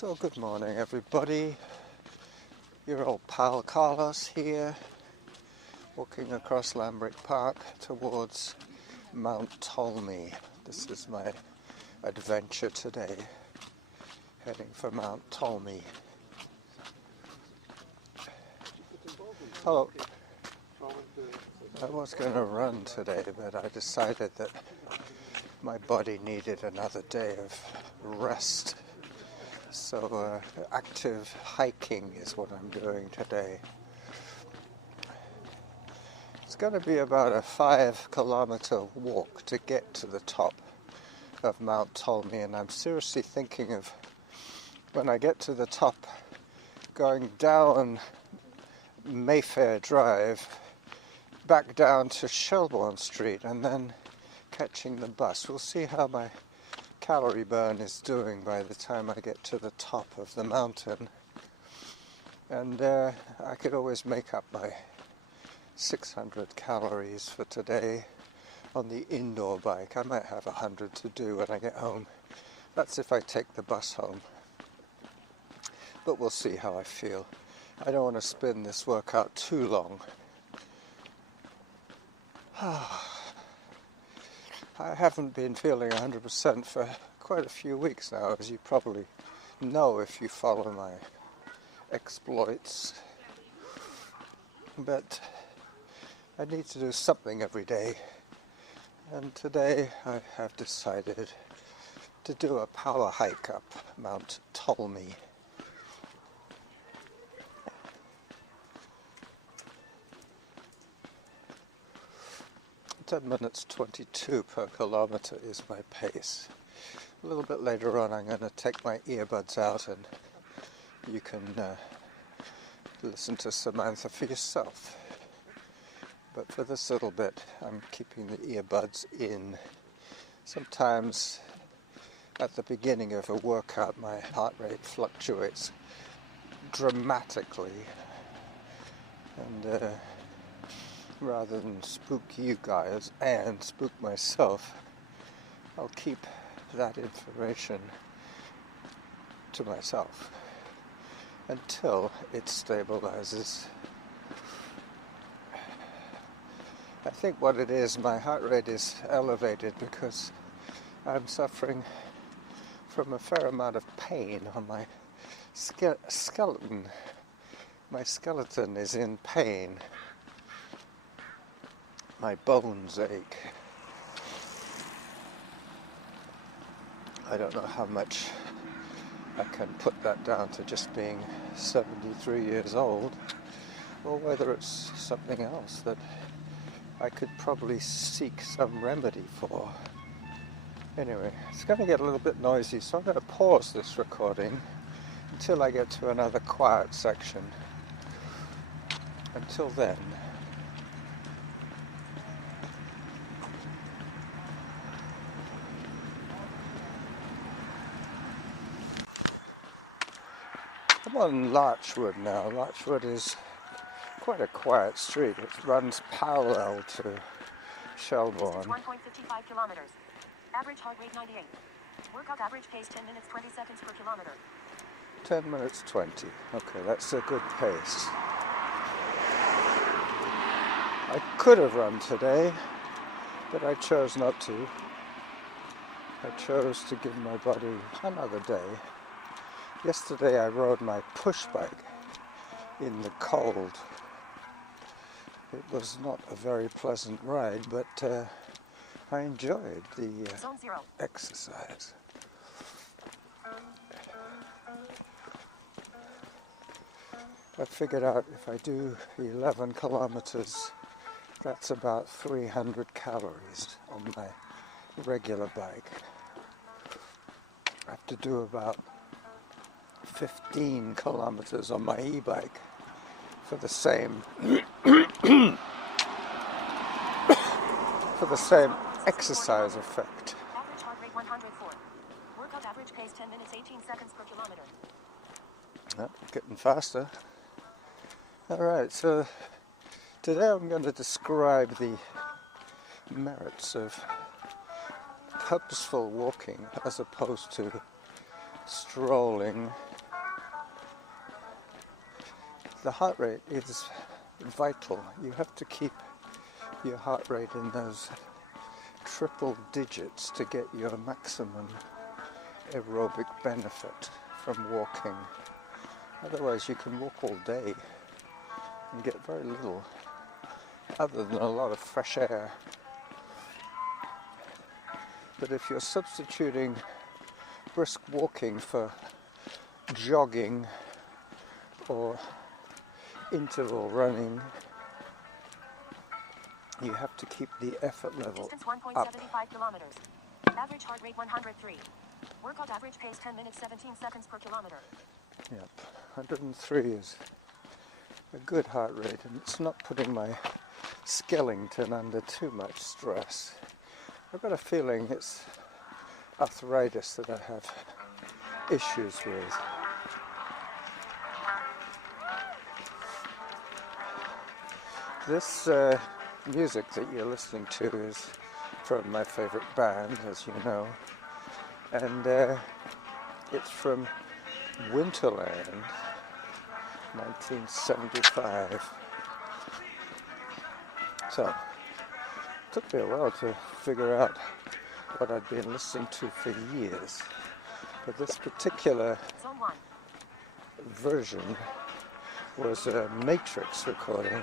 So good morning everybody, your old pal Carlos here, walking across Lambrick Park towards Mount Tolmie. This is my adventure today, heading for Mount Tolmie. Hello. I was going to run today, but I decided that my body needed another day of rest. So active hiking is what I'm doing today. It's going to be about a 5-kilometer walk to get to the top of Mount Tolmie, and I'm seriously thinking of, when I get to the top, going down Mayfair Drive, back down to Shelbourne Street, and then catching the bus. We'll see how my calorie burn is doing by the time I get to the top of the mountain, and I could always make up my 600 calories for today on the indoor bike. I might have 100 to do when I get home. That's if I take the bus home, but we'll see how I feel. I don't want to spin this workout too long. I haven't been feeling 100% for quite a few weeks now, as you probably know if you follow my exploits. But I need to do something every day, and today I have decided to do a power hike up Mount Tolmie. 10 minutes 22 per kilometer is my pace. A little bit later on I'm going to take my earbuds out and you can listen to Samantha for yourself. But for this little bit I'm keeping the earbuds in. Sometimes at the beginning of a workout my heart rate fluctuates dramatically, and rather than spook you guys and spook myself, I'll keep that information to myself until it stabilizes. I think what it is, my heart rate is elevated because I'm suffering from a fair amount of pain on my skeleton. My skeleton is in pain. My bones ache. I don't know how much I can put that down to just being 73 years old, or whether it's something else that I could probably seek some remedy for. Anyway, it's going to get a little bit noisy, so I'm going to pause this recording until I get to another quiet section. Until then, I'm on Larchwood now. Larchwood is quite a quiet street. It runs parallel to Shelbourne. 1.55 kilometers. Average heart rate 98. Workout average pace 10 minutes 20 seconds per kilometer. 10 minutes 20. Okay, that's a good pace. I could have run today, but I chose not to. I chose to give my body another day. Yesterday I rode my push bike in the cold. It was not a very pleasant ride, but I enjoyed the exercise. I figured out if I do 11 kilometers, that's about 300 calories on my regular bike. I have to do about 15 kilometers on my e-bike for the same exercise effect. Average heart rate 104. Workout average pace 10 minutes 18 seconds per kilometer. Getting faster. Alright, so today I'm going to describe the merits of purposeful walking as opposed to strolling the heart rate is vital. You have to keep your heart rate in those triple digits to get your maximum aerobic benefit from walking. Otherwise you can walk all day and get very little other than a lot of fresh air. But if you're substituting brisk walking for jogging or interval running, you have to keep the effort level Distance up. 1.75 kilometers. Average heart rate 103. Workout average pace 10 minutes 17 seconds per kilometer. Yep, 103 is a good heart rate, and it's not putting my skeleton under too much stress. I've got a feeling it's arthritis that I have issues with. This music that you're listening to is from my favorite band, as you know, and it's from Winterland, 1975. So, it took me a while to figure out what I'd been listening to for years, but this particular Zone 1. version was a matrix recording,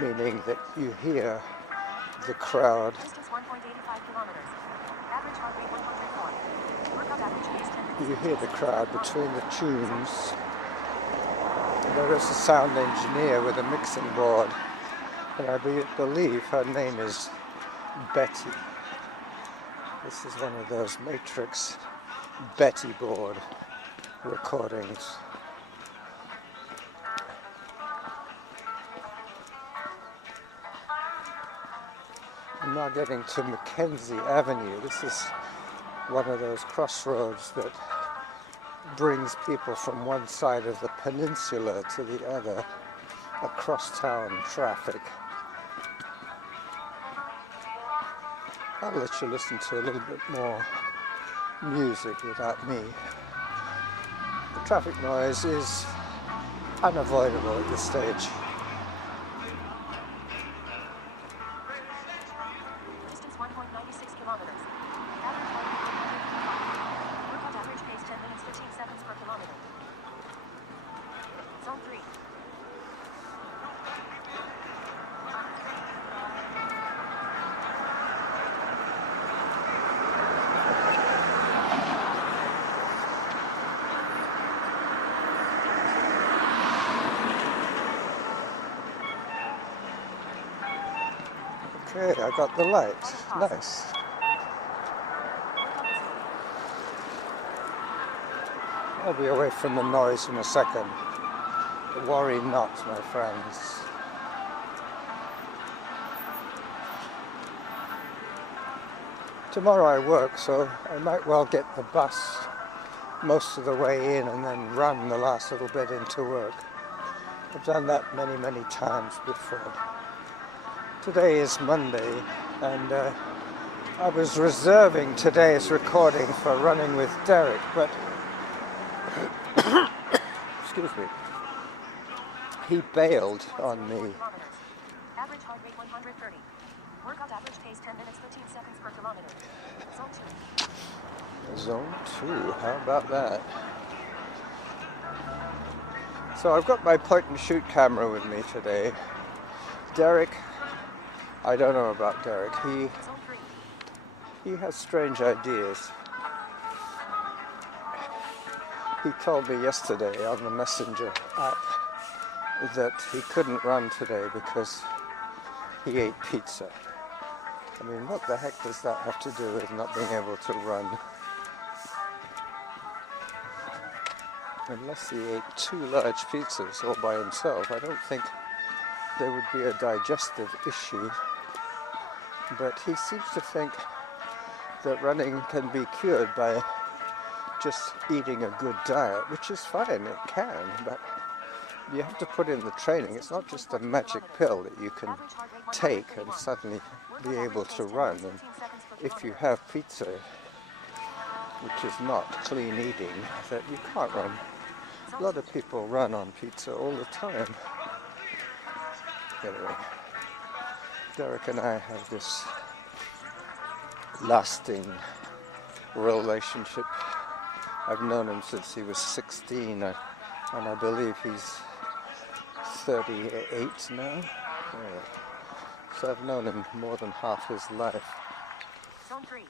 meaning that you hear the crowd. Distance 1.85 kilometers. Average heart rate 104. Workout average pace 10 minutes. You hear the crowd between the tunes. There is a sound engineer with a mixing board, and I believe her name is Betty. This is one of those matrix Betty board recordings. I'm now getting to Mackenzie Avenue. This is one of those crossroads that brings people from one side of the peninsula to the other across town traffic. I'll let you listen to a little bit more music without me. The traffic noise is unavoidable at this stage. Distance 1.96 kilometers. Average heart rate 155. Workout average pace 10 minutes 15 seconds per kilometer. Zone 3. Okay, I got the light. Nice. I'll be away from the noise in a second. Worry not, my friends. Tomorrow I work, so I might well get the bus most of the way in and then run the last little bit into work. I've done that many, many times before. Today is Monday, and I was reserving today's recording for Running with Derek, but excuse me, he bailed on me. Average heart rate 130. Workout average pace 10 minutes 15 seconds per kilometer. Zone 2. Zone 2, how about that? So I've got my point and shoot camera with me today. Derek, I don't know about Derek. Zone 3. He has strange ideas. He told me yesterday on the Messenger app that he couldn't run today because he ate pizza. I mean, what the heck does that have to do with not being able to run? Unless he ate 2 large pizzas all by himself, I don't think there would be a digestive issue. But he seems to think that running can be cured by just eating a good diet, which is fine, it can, but you have to put in the training. It's not just a magic pill that you can take and suddenly be able to run. And if you have pizza, which is not clean eating, that you can't run A lot of people run on pizza all the time. Anyway, Derek and I have this lasting relationship. I've known him since he was 16, and I believe he's 38 now. Yeah. So I've known him more than half his life. Zone 3.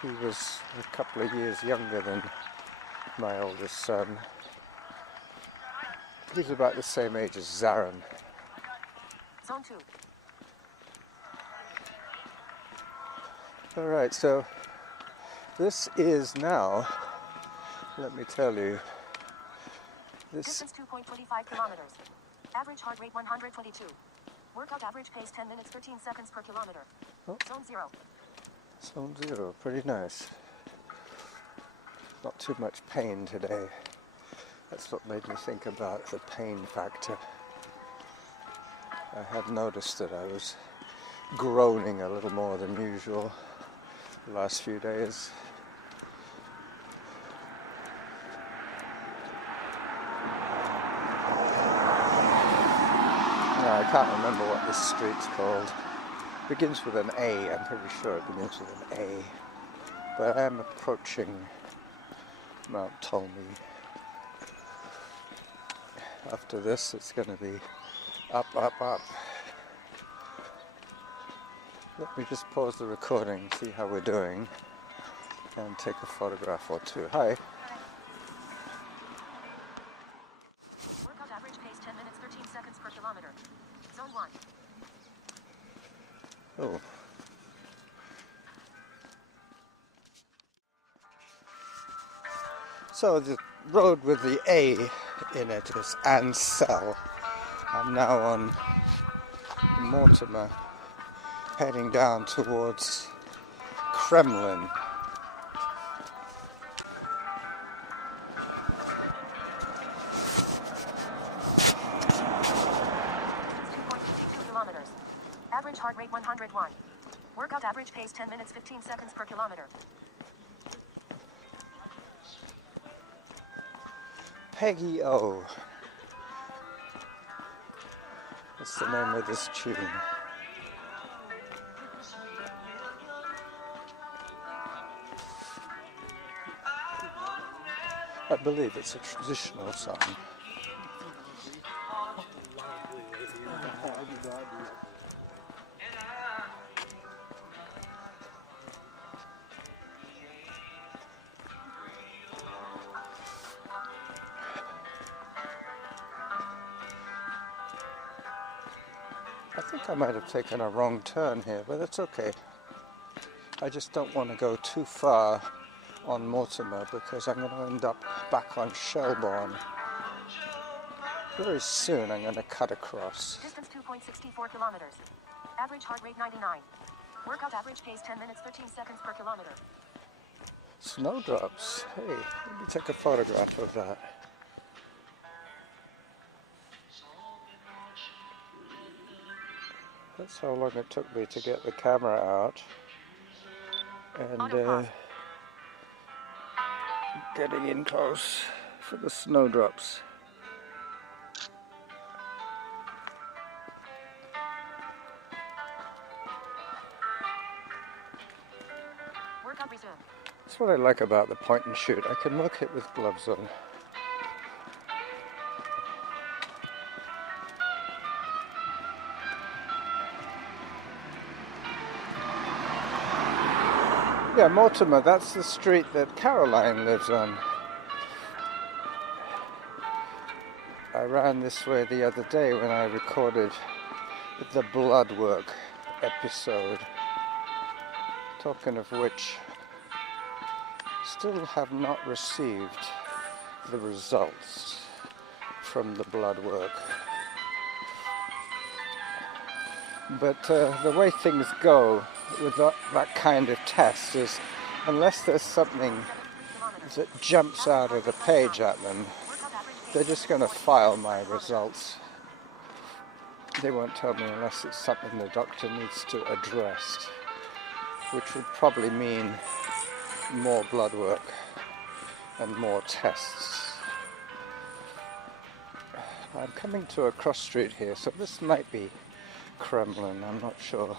He was a couple of years younger than my oldest son. He's about the same age as Zaran. Zone 2. Alright, so this is now, let me tell you, this Distance 2.25 kilometers. Average heart rate 122. Workout average pace 10 minutes 13 seconds per kilometer. Oh. Zone 0. Zone 0, pretty nice. Not too much pain today. That's what made me think about the pain factor. I had noticed that I was groaning a little more than usual the last few days. No, I can't remember what this street's called. It begins with an A, I'm pretty sure it begins with an A. But I am approaching Mount Tolmie. After this, it's going to be up, up, up. Let me just pause the recording, see how we're doing, and take a photograph or two. Hi. Workout average pace 10 minutes 13 seconds per kilometer. Zone 1. Oh. So the road with the A in it is Ansel. I'm now on Mortimer, heading down towards Kremlin. Kilometers. Average heart rate 101. Workout average pace 10 minutes 15 seconds per kilometer. Peggy O. That's the name of this tune. I believe it's a traditional song. I think I might have taken a wrong turn here, but that's okay. I just don't want to go too far on Mortimer because I'm going to end up back on Shelbourne. Very soon I'm going to cut across. Distance 2.64 kilometers. Average heart rate 99. Workout average pace 10 minutes 13 seconds per kilometer. Snowdrops. Hey, let me take a photograph of that. That's how long it took me to get the camera out. And getting in close for the snowdrops. Workout resumed. That's what I like about the point and shoot. I can work it with gloves on. Yeah, Mortimer, that's the street that Caroline lives on. I ran this way the other day when I recorded the blood work episode. Talking of which, still have not received the results from the blood work. But the way things go with that kind of test is, unless there's something that jumps out of the page at them, they're just going to file my results. They won't tell me unless it's something the doctor needs to address, which would probably mean more blood work. and more tests. I'm coming to a cross street here, so this might be Kremlin, I'm not sure.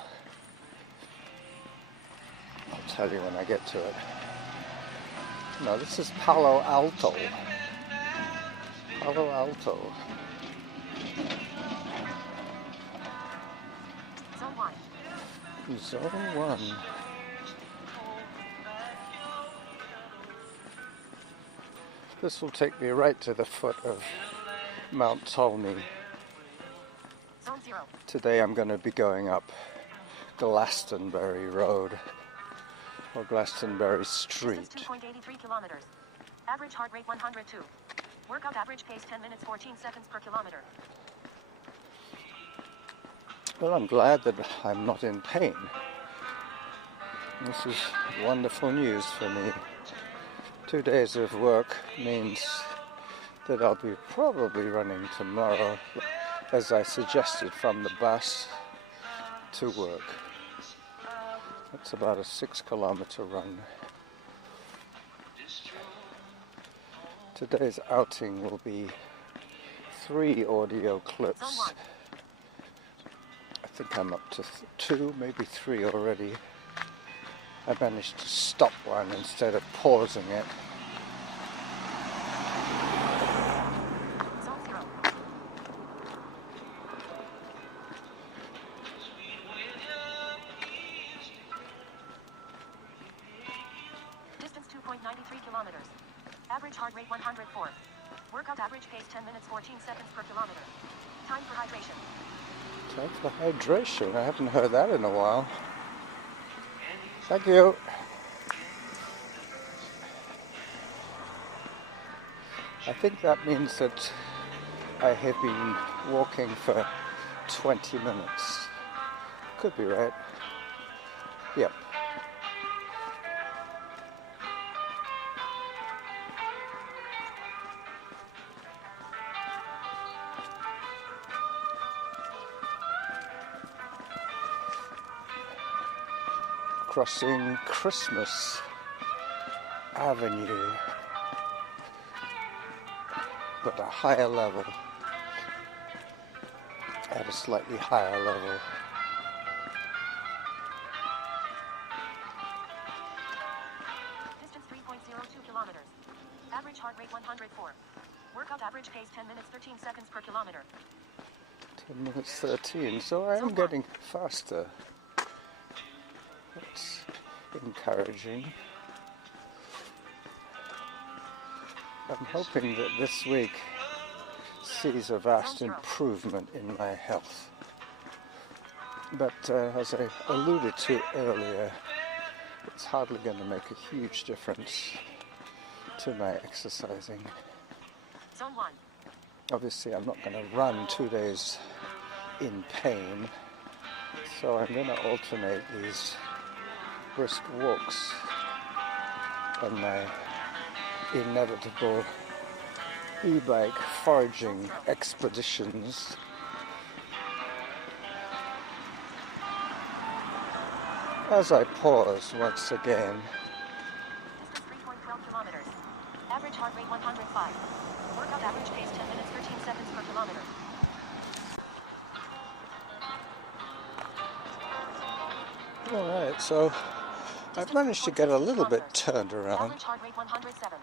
I'll tell you when I get to it. No, this is Palo Alto. Palo Alto. Zone 1. Zone 1. This will take me right to the foot of Mount Tolmie. Zone 0. Today I'm going to be going up Glastonbury Road, or Glastonbury Street. Distance 2.83 kilometers. Average heart rate 102. Workout average pace 10 minutes 14 seconds per kilometer. Well, I'm glad that I'm not in pain. This is wonderful news for me. 2 days of work means that I'll be probably running tomorrow, as I suggested, from the bus to work. That's about a 6-kilometer run. Today's outing will be 3 audio clips. I think I'm up to 2, maybe 3 already. I managed to stop one instead of pausing it. Zone 0. Distance 2.93 kilometers. Average heart rate 104. Workout average pace 10 minutes 14 seconds per kilometer. Time for hydration. Time for hydration. I haven't heard that in a while. Thank you. I think that means that I have been walking for 20 minutes. Could be right. Yep. Crossing Christmas Avenue, but a higher level, at a slightly higher level. Distance 3.02 kilometers. Average heart rate 104. Workout average pace 10 minutes 13 seconds per kilometer. 10 minutes 13, so I am getting faster. That's encouraging. I'm hoping that this week sees a vast improvement in my health. But as I alluded to earlier, it's hardly going to make a huge difference to my exercising. Zone 1. Obviously, I'm not going to run 2 days in pain, so I'm going to alternate these brisk walks and my inevitable e-bike foraging expeditions. As I pause once again. Distance 3.12 kilometers. Average heart rate 105. Workout average pace 10 minutes 13 seconds per kilometer. Alright, so I've managed to get a little bit turned around. Average heart rate 107.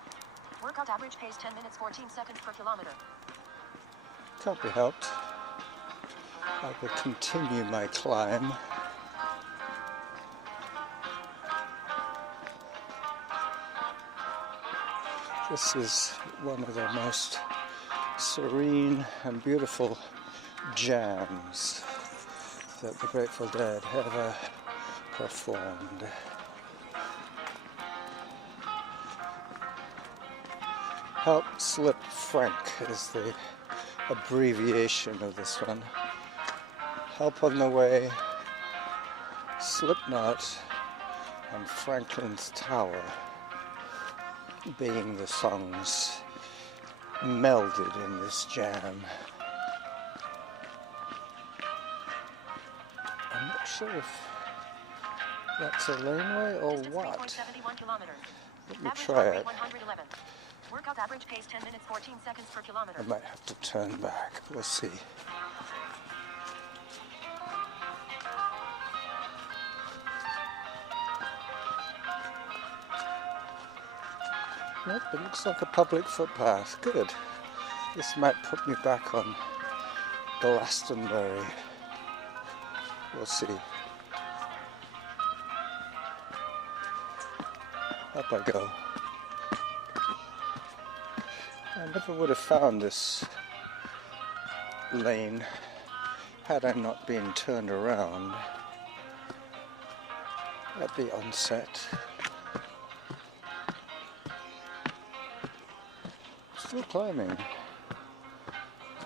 Workout average pace 10 minutes 14 seconds per kilometer. Can't be helped. I will continue my climb. This is one of the most serene and beautiful jams that the Grateful Dead ever performed. Help Slip Frank is the abbreviation of this one. Help on the Way, Slipknot, and Franklin's Tower being the songs melded in this jam. I'm not sure if that's a laneway or what. 3.71 kilometers. Let me Average try heart rate it. 111. Workout average pace 10 minutes 14 seconds per kilometer. I might have to turn back. We'll see. Nope, it looks like a public footpath. Good. This might put me back on Glastonbury. We'll see. Up I go. I never would have found this lane had I not been turned around at the onset. Still climbing,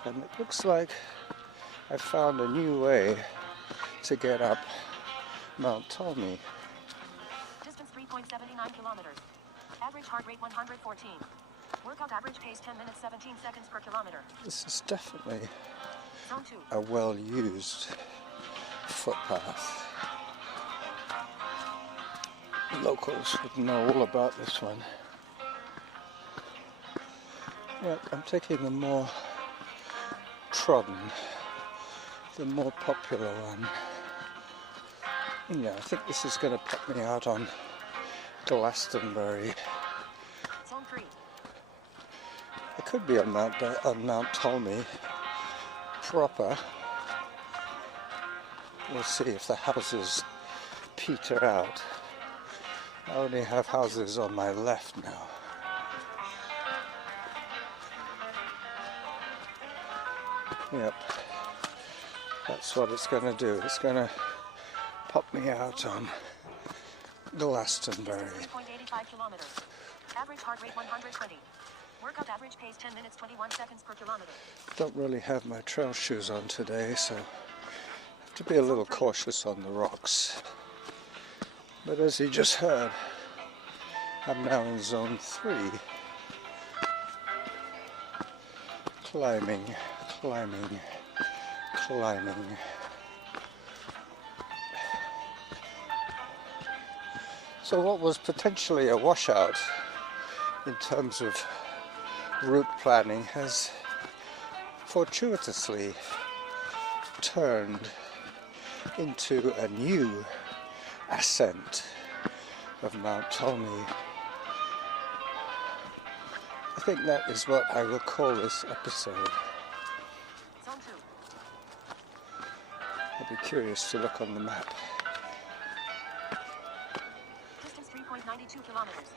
and it looks like I found a new way to get up Mount Tolmie. Distance 3.79 kilometers. Average heart rate 114. Workout average pace 10 minutes 17 seconds per kilometer. This is definitely Zone 2. a well-used footpath. Locals would know all about this one. Yeah, I'm taking the more trodden, the more popular one. Yeah, I think this is going to put me out on Glastonbury. Zone 3. I could be on Mount Tolmie proper. We'll see if the houses peter out. I only have houses on my left now. Yep, that's what it's going to do. It's going to pop me out on Glastonbury. 3.85 kilometers. Average heart rate 120. Workout average pace 10 minutes 21 seconds per kilometer. Don't really have my trail shoes on today, so I have to be a little cautious on the rocks. But as you just heard, I'm now in zone 3. Climbing, climbing, climbing. So what was potentially a washout in terms of route planning has fortuitously turned into a new ascent of Mount Tolmie. I think that is what I will call this episode. Zone 2. I'd be curious to look on the map. Distance 3.92 kilometers.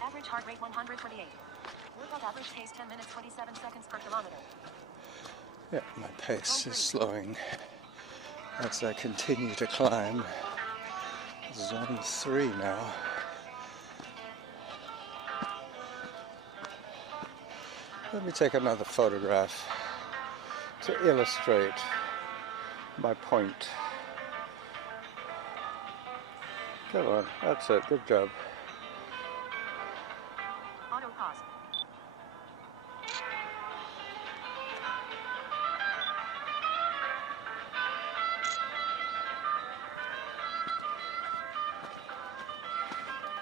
Average heart rate 128. Workout average pace 10 minutes 27 seconds per kilometer. Yeah, my pace is slowing as I continue to climb. Zone 3 now. Let me take another photograph to illustrate my point. Come on, that's it, good job. Auto pause.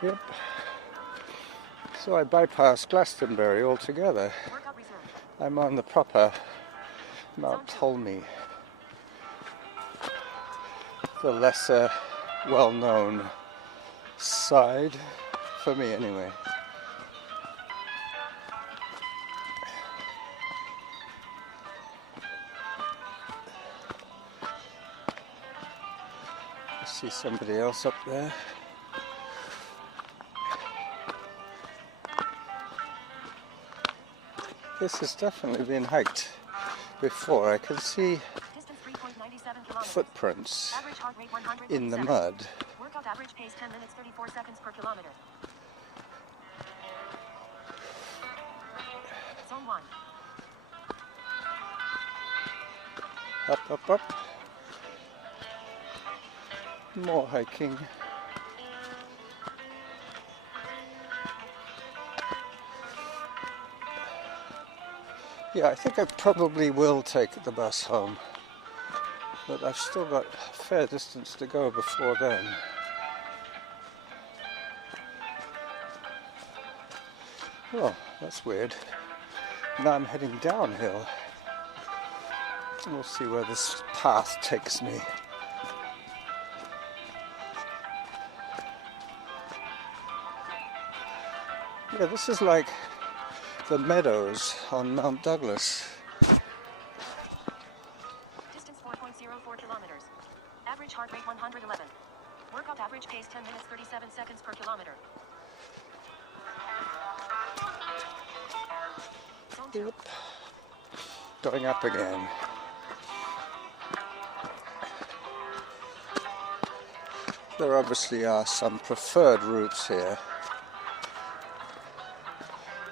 Yep. So I bypassed Glastonbury altogether. Workout resumed. I'm on the proper Mount Tolmie, the lesser well-known side, for me anyway. I see somebody else up there. This has definitely been hiked before. I can see Distance 3.97 kilometers. footprints Average heart rate 100. in the mud. Workout average pace 10 minutes 34 seconds per kilometer. Zone 1. Up, up, up. More hiking. Yeah, I think I probably will take the bus home, but I've still got a fair distance to go before then. Oh, that's weird. Now I'm heading downhill. We'll see where this path takes me. Yeah, this is like the meadows on Mount Douglas. Distance 4.04 kilometers. Average heart rate 111. Workout average pace 10 minutes 37 seconds per kilometer. Zone 2. Yep. Going up again. There obviously are some preferred routes here.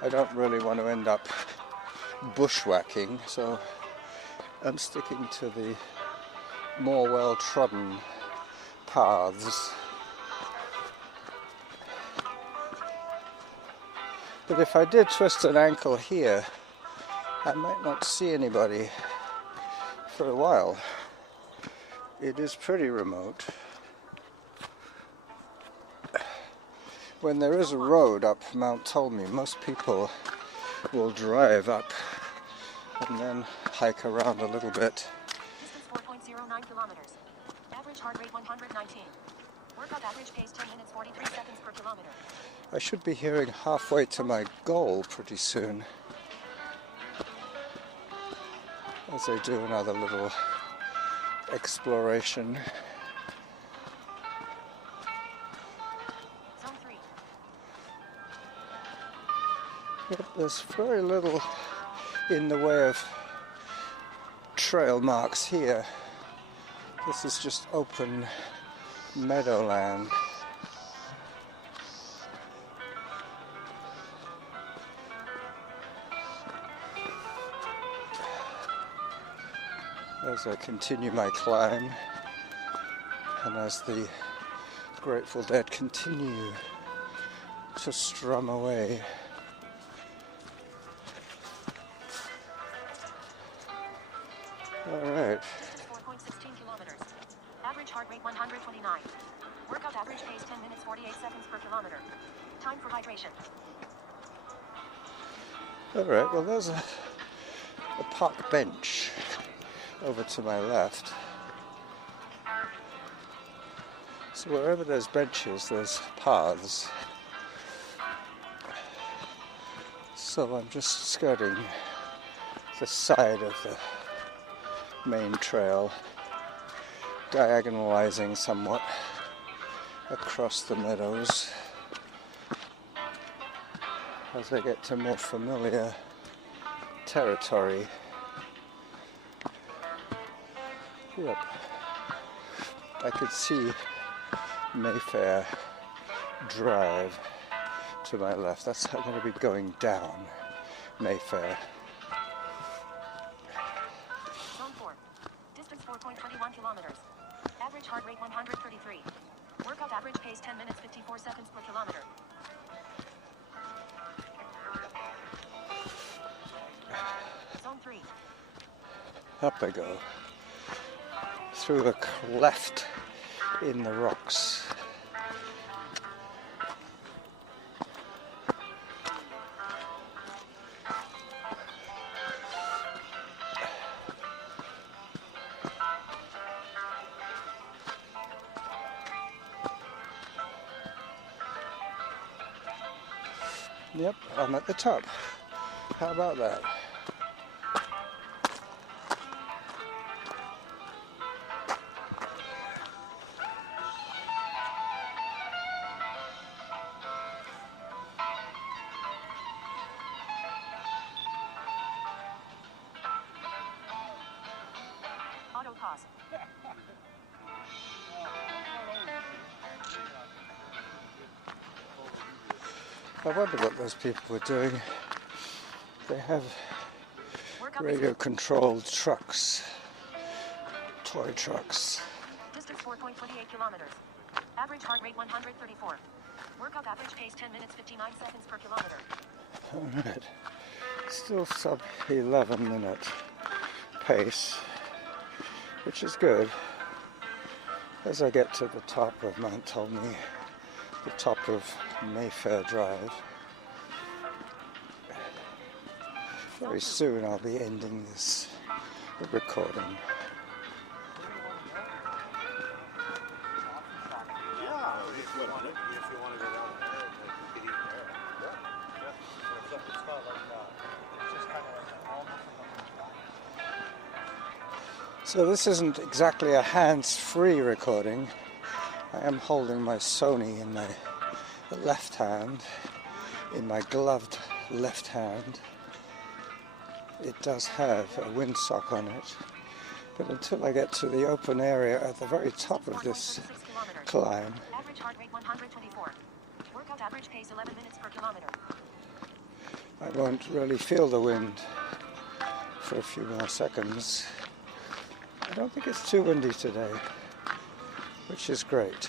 I don't really want to end up bushwhacking, so I'm sticking to the more well-trodden paths. But if I did twist an ankle here, I might not see anybody for a while. It is pretty remote. When there is a road up Mount Tolmie, most people will drive up and then hike around a little bit. Distance 4.09 kilometers. Average heart rate 119. Workout average pace 10 minutes 43 seconds per kilometer. I should be hearing halfway to my goal pretty soon, as I do another little exploration. Zone 3. Yep, there's very little in the way of trail marks here. This is just open meadowland. As I continue my climb, and as the Grateful Dead continue to strum away. Alright. Distance 4.16 kilometers. Average heart rate 129. Workout average pace 10 minutes 48 seconds per kilometer. Time for hydration. Alright, well there's a park bench over to my left. So wherever there's benches, there's paths. So I'm just skirting the side of the main trail, diagonalizing somewhat across the meadows as I get to more familiar territory. Yep, I could see Mayfair Drive to my left. That's how I'm going to be going down Mayfair. Zone 4. Distance 4.21 kilometers. Average heart rate 133. Workout average pace 10 minutes 54 seconds per kilometer. Zone 3. Up I go, through a cleft in the rocks. Yep, I'm at the top. How about that? Auto pause. I wonder what those people were doing. They have Workout radio-controlled trucks, toy trucks. Distance 4.28 kilometers. Average heart rate 134. Workout average pace 10 minutes 59 seconds per kilometer. Alright, still sub 11-minute pace, which is good. As I get to the top of Mount Tolmie, the top of Mayfair Drive. Very soon I'll be ending this recording. So this isn't exactly a hands-free recording. I am holding my Sony in my left hand, in my gloved left hand. It does have a windsock on it, but until I get to the open area at the very top of this climb, Average heart rate 124. Workout average pace 11 minutes per kilometer. I won't really feel the wind for a few more seconds. I don't think it's too windy today, which is great.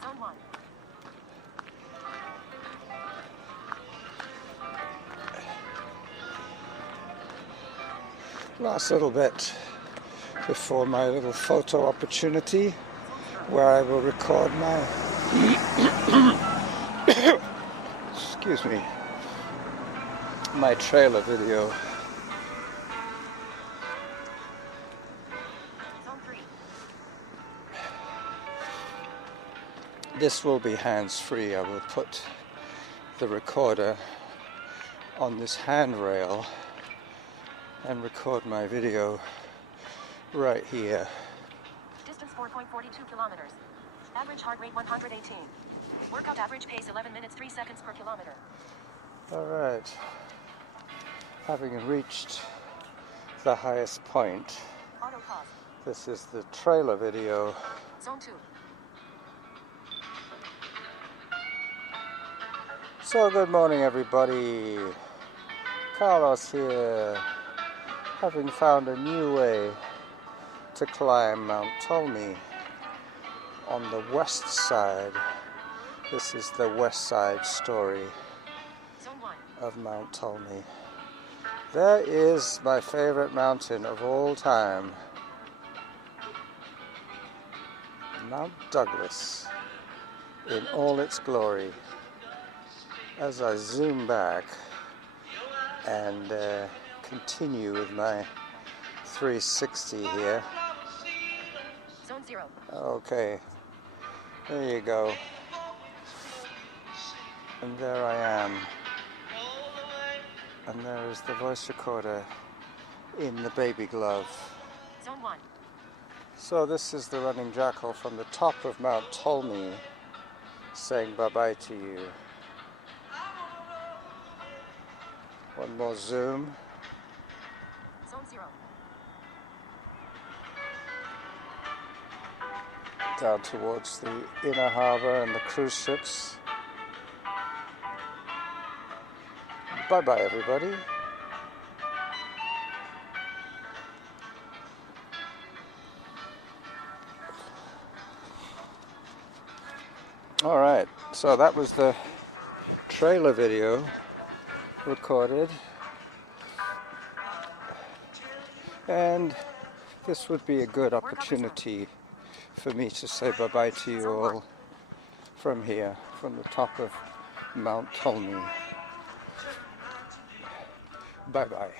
Zone 1. Last little bit before my little photo opportunity, where I will record my excuse me, my trailer video. Zone 3. This will be hands-free. I will put the recorder on this handrail and record my video right here. Distance 4.42 kilometers. Average heart rate 118. Workout average pace 11 minutes 3 seconds per kilometer. Alright, having reached the highest point, Auto pause. this is the trailer video. Zone 2. So good morning everybody, Carlos here, having found a new way to climb Mount Tolmie on the west side. This is the west side story Zone 1. of Mount Tolmie. There is my favorite mountain of all time, Mount Douglas in all its glory. As I zoom back and continue with my 360 here. Zone 0. Okay, there you go. And there I am. And there is the voice recorder in the baby glove. Zone 1. So this is the Running Jackal from the top of Mount Tolmie saying bye-bye to you. One more zoom. Zone 0. Down towards the inner harbor and the cruise ships. Bye-bye, everybody. All right, so that was the trailer video recorded, and this would be a good opportunity for me to say bye-bye to you all from here, from the top of Mount Tolmie. Bye-bye.